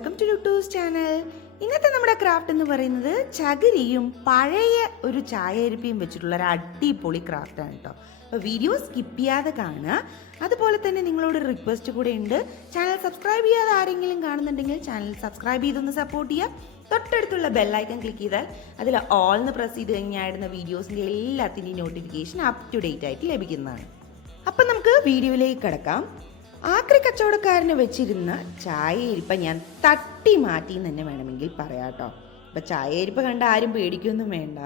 Welcome to luttuz channel. ഇന്നത്തെ നമ്മുടെ craft എന്ന് പറയുന്നത് ചകിരിയും പഴയ ഒരു ചായയരിപ്പയും വെച്ചിട്ടുള്ള ഒരു അടിപൊളി ക്രാഫ്റ്റാണ് കേട്ടോ. അപ്പോൾ വീഡിയോ സ്കിപ്പ് ചെയ്യാതെ കാണുക. അതുപോലെ തന്നെ നിങ്ങളോട് റിക്വസ്റ്റ് കൂടെ ഉണ്ട്, ചാനൽ സബ്സ്ക്രൈബ് ചെയ്യാതെ ആരെങ്കിലും കാണുന്നുണ്ടെങ്കിൽ ചാനൽ സബ്സ്ക്രൈബ് ചെയ്തൊന്ന് സപ്പോർട്ട് ചെയ്യുക. തൊട്ടടുത്തുള്ള ബെല്ലൈക്കൺ ക്ലിക്ക് ചെയ്താൽ അതിൽ ഓൾ എന്ന് പ്രസ് ചെയ്ത് കഴിഞ്ഞാൽ ഇടുന്ന വീഡിയോസിൻ്റെ എല്ലാത്തിൻ്റെയും നോട്ടിഫിക്കേഷൻ അപ് ടു ഡേറ്റ് ആയിട്ട് ലഭിക്കുന്നതാണ്. അപ്പം നമുക്ക് വീഡിയോയിലേക്ക് കിടക്കാം. ആക്രി കച്ചവടക്കാരന് വെച്ചിരുന്ന ചായയരിപ്പ ഞാൻ തട്ടി മാറ്റി എന്ന് തന്നെ വേണമെങ്കിൽ പറയാം കേട്ടോ. അപ്പം ചായയരിപ്പ കണ്ട ആരും പേടിക്കൊന്നും വേണ്ട.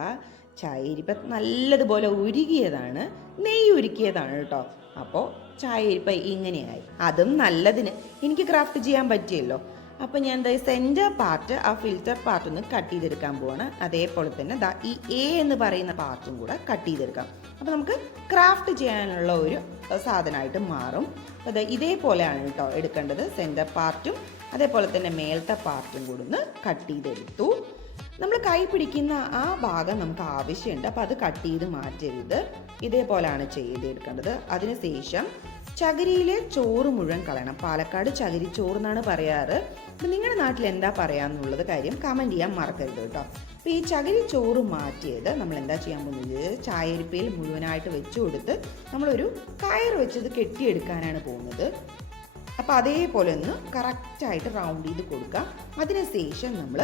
ചായയരിപ്പ നല്ലതുപോലെ ഉരുകിയതാണ്, നെയ്യ് ഉരുക്കിയതാണ് കേട്ടോ. അപ്പോൾ ചായയരിപ്പ ഇങ്ങനെയായി. അതും നല്ലതിന് എനിക്ക് ക്രാഫ്റ്റ് ചെയ്യാൻ പറ്റിയല്ലോ. അപ്പം ഞാൻ സെൻറ്റർ പാർട്ട്, ആ ഫിൽറ്റർ പാർട്ട് ഒന്ന് കട്ട് ചെയ്തെടുക്കാൻ പോവാണ്. അതേപോലെ തന്നെ ഈ എ എന്ന് പറയുന്ന പാർട്ടും കൂടെ കട്ട് ചെയ്തെടുക്കാം. അപ്പോൾ നമുക്ക് ക്രാഫ്റ്റ് ചെയ്യാനുള്ള ഒരു സാധനമായിട്ട് മാറും. അപ്പോൾ ഇതേപോലെയാണ് കേട്ടോ എടുക്കേണ്ടത്. സെൻറ്റർ പാർട്ടും അതേപോലെ തന്നെ മേലത്തെ പാർട്ടും കൂടി ഒന്ന് കട്ട് ചെയ്തെടുത്തു. നമ്മൾ കൈ പിടിക്കുന്ന ആ ഭാഗം നമുക്ക് ആവശ്യമുണ്ട്, അപ്പോൾ അത് കട്ട് ചെയ്ത് മാറ്റരുത്. ഇതേപോലെയാണ് ചെയ്തെടുക്കേണ്ടത്. അതിനുശേഷം ചകിരിയിലെ ചോറ് മുഴുവൻ കളയണം. പാലക്കാട് ചകിരി ചോറ് എന്നാണ് പറയാറ്. അപ്പം നിങ്ങളുടെ നാട്ടിൽ എന്താ പറയാന്നുള്ളത് കാര്യം കമൻറ്റ് ചെയ്യാൻ മറക്കരുത് കേട്ടോ. അപ്പോൾ ഈ ചകിരി ചോറ് മാറ്റിയത് നമ്മൾ എന്താ ചെയ്യാൻ പോകുന്നത്, ചായരിപ്പയിൽ മുഴുവനായിട്ട് വെച്ച് കൊടുത്ത് നമ്മളൊരു കയർ വെച്ചത് കെട്ടിയെടുക്കാനാണ് പോകുന്നത്. അപ്പോൾ അതേപോലെ ഒന്ന് കറക്റ്റായിട്ട് റൗണ്ട് ചെയ്ത് കൊടുക്കാം. അതിനുശേഷം നമ്മൾ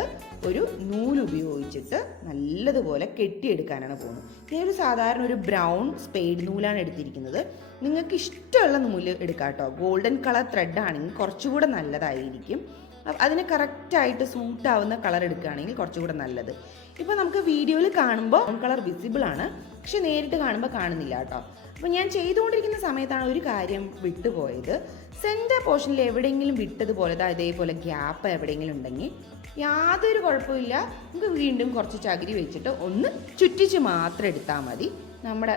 ഒരു നൂലുപയോഗിച്ചിട്ട് നല്ലതുപോലെ കെട്ടിയെടുക്കാനാണ് പോകുന്നത്. ഞാനൊരു സാധാരണ ഒരു ബ്രൗൺ സ്പെയ്ഡ് നൂലാണ് എടുത്തിരിക്കുന്നത്. നിങ്ങൾക്ക് ഇഷ്ടമുള്ള നൂല് എടുക്കാം കേട്ടോ. ഗോൾഡൻ കളർ ത്രെഡ് ആണെങ്കിൽ കുറച്ചുകൂടെ നല്ലതായിരിക്കും. അതിന് കറക്റ്റായിട്ട് സൂട്ടാവുന്ന കളർ എടുക്കുകയാണെങ്കിൽ കുറച്ചുകൂടെ നല്ലത്. ഇപ്പോൾ നമുക്ക് വീഡിയോയിൽ കാണുമ്പോൾ ബ്രൗൺ കളർ വിസിബിൾ ആണ്, പക്ഷെ നേരിട്ട് കാണുമ്പോൾ കാണുന്നില്ല കേട്ടോ. അപ്പോൾ ഞാൻ ചെയ്തുകൊണ്ടിരിക്കുന്ന സമയത്താണ് ഒരു കാര്യം വിട്ടുപോയത്. സെൻറ്റർ പോർഷനിൽ എവിടെയെങ്കിലും വിട്ടതുപോലെ ഇതേപോലെ ഗ്യാപ്പ് എവിടെയെങ്കിലും ഉണ്ടെങ്കിൽ യാതൊരു കുഴപ്പമില്ല. നമുക്ക് വീണ്ടും കുറച്ച് ചകിരി വെച്ചിട്ട് ഒന്ന് ചുറ്റിച്ച് മാത്രം എടുത്താൽ മതി. നമ്മുടെ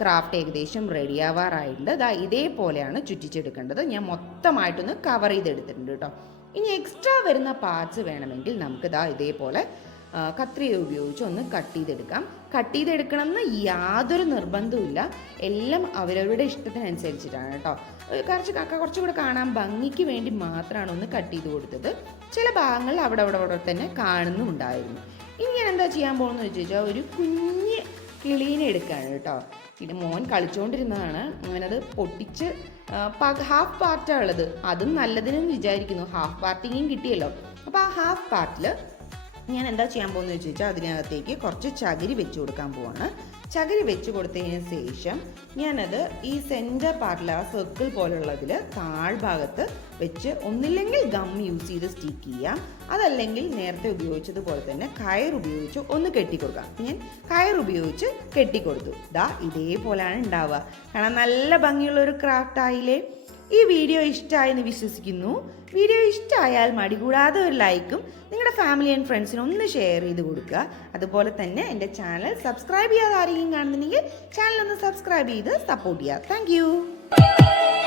ക്രാഫ്റ്റ് ഏകദേശം റെഡി ആവാറായിട്ടുണ്ട്. ഇതേപോലെയാണ് ചുറ്റിച്ചെടുക്കേണ്ടത്. ഞാൻ മൊത്തമായിട്ടൊന്ന് കവർ ചെയ്തെടുത്തിട്ടുണ്ട് കേട്ടോ. ഇനി എക്സ്ട്രാ വരുന്ന പാർട്സ് വേണമെങ്കിൽ നമുക്ക് ഇതേപോലെ കത്രിക ഉപയോഗിച്ച് ഒന്ന് കട്ട് ചെയ്തെടുക്കാം. കട്ട് ചെയ്തെടുക്കണം എന്ന് യാതൊരു നിർബന്ധവുമില്ല. എല്ലാം അവരവരുടെ ഇഷ്ടത്തിനനുസരിച്ചിട്ടാണ് കേട്ടോ. കുറച്ചുകൂടെ കാണാൻ ഭംഗിക്ക് വേണ്ടി മാത്രമാണ് ഒന്ന് കട്ട് ചെയ്ത് കൊടുത്തത്. ചില ഭാഗങ്ങൾ അവിടെ തന്നെ കാണുന്നുണ്ടായിരുന്നു. ഇനി ഞാൻ എന്താ ചെയ്യാൻ പോകുന്നത് വെച്ച് കഴിഞ്ഞാൽ ഒരു കുഞ്ഞ് കിളീനെ എടുക്കുകയാണ് കേട്ടോ. പിന്നെ മോൻ കളിച്ചുകൊണ്ടിരുന്നതാണ്. അങ്ങനത് പൊട്ടിച്ച് ഹാഫ് പാർട്ടാണ് ഉള്ളത്. അതും നല്ലതിനെന്ന് വിചാരിക്കുന്നു. ഹാഫ് പാർട്ടിങ്ങും കിട്ടിയല്ലോ. അപ്പോൾ ആ ഹാഫ് പാർട്ടിൽ ഞാൻ എന്താ ചെയ്യാൻ പോകുന്നത് വെച്ച് കഴിഞ്ഞാൽ അതിനകത്തേക്ക് കുറച്ച് ചകിരി വെച്ച് കൊടുക്കാൻ പോവാണ്. ചകിരി വെച്ച് കൊടുത്തതിന് ശേഷം ഞാനത് ഈ സെൻറ്റർ പാർട്ടിൽ ആ സർക്കിൾ പോലുള്ളതിൽ താഴ്ഭാഗത്ത് വെച്ച് ഒന്നില്ലെങ്കിൽ ഗം യൂസ് ചെയ്ത് സ്റ്റിക്ക് ചെയ്യാം, അതല്ലെങ്കിൽ നേരത്തെ ഉപയോഗിച്ചതുപോലെ തന്നെ കയർ ഉപയോഗിച്ച് ഒന്ന് കെട്ടിക്കൊടുക്കാം. ഞാൻ കയർ ഉപയോഗിച്ച് കെട്ടിക്കൊടുത്തു. ഇതേപോലെയാണ് ഉണ്ടാവുക. കാരണം നല്ല ഭംഗിയുള്ള ഒരു ക്രാഫ്റ്റ് ആയില്ലേ. ഈ വീഡിയോ ഇഷ്ടമായെന്ന് വിശ്വസിക്കുന്നു. വീഡിയോ ഇഷ്ടമായാൽ മടികൂടാതെ ഒരു ലൈക്കും നിങ്ങളുടെ ഫാമിലി ആൻഡ് ഫ്രണ്ട്സിനും ഒന്ന് ഷെയർ ചെയ്ത് കൊടുക്കുക. അതുപോലെ തന്നെ എൻ്റെ ചാനൽ സബ്സ്ക്രൈബ് ചെയ്യാതെ ആരെങ്കിലും കാണുന്നുണ്ടെങ്കിൽ ചാനൽ ഒന്ന് സബ്സ്ക്രൈബ് ചെയ്ത് സപ്പോർട്ട് ചെയ്യുക. താങ്ക്